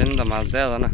এখানে মাছ দেওয়া যায় না।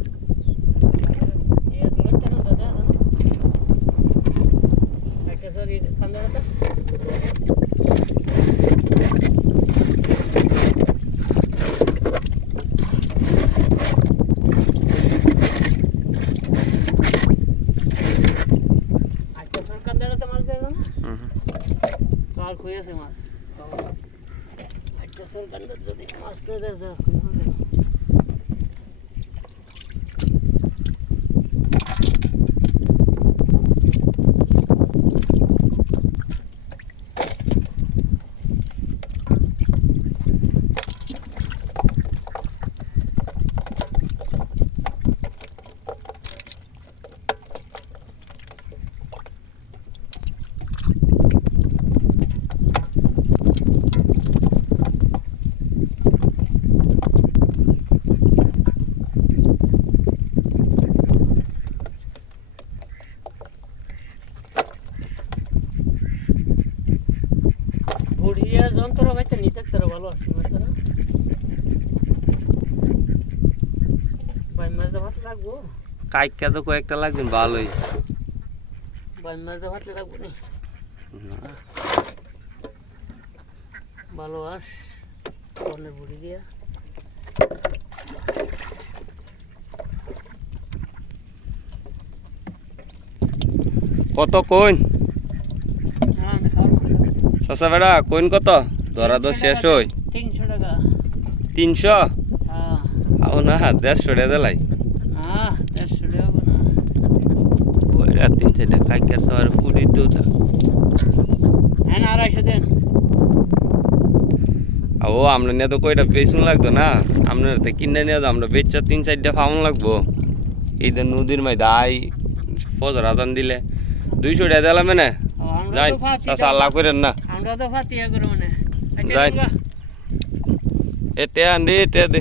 যন্ত্র ভাইতে নিতে তোরা ভালো আছে মাছটা ভাই মাছ ভাত লাগবো কাইকা তো কয়েকটা লাগবে ভালোই ভাই মাছ ভাত লাগবো না ভালো আস কোনে বুড়ি দিয়া কত কইন চাচা বেড়া কইন কত ধরা তো শেষ হই 300 টাকা 300 হ্যাঁ আও না 150 টাকা দিলাই হ্যাঁ 150 টাকা না ওইটা 300 টাকা কাইকার সবার পুরি দুটা হ্যাঁ 250 দেন ও আমরা নিয়ে তো কয়টা বেচুন লাগতো না আমরা তো কিনে নিয়ে আমরা বেচা 3-4টা ফাউন লাগবো এই যে নদীর মধ্যে আই ফজর আজান দিলে 200 টাকা দিলাম না যাই চাচা আল্লাহ করেন না আমরা তো ফাতিয়া করব না যাই এতে আন্দি এতে দে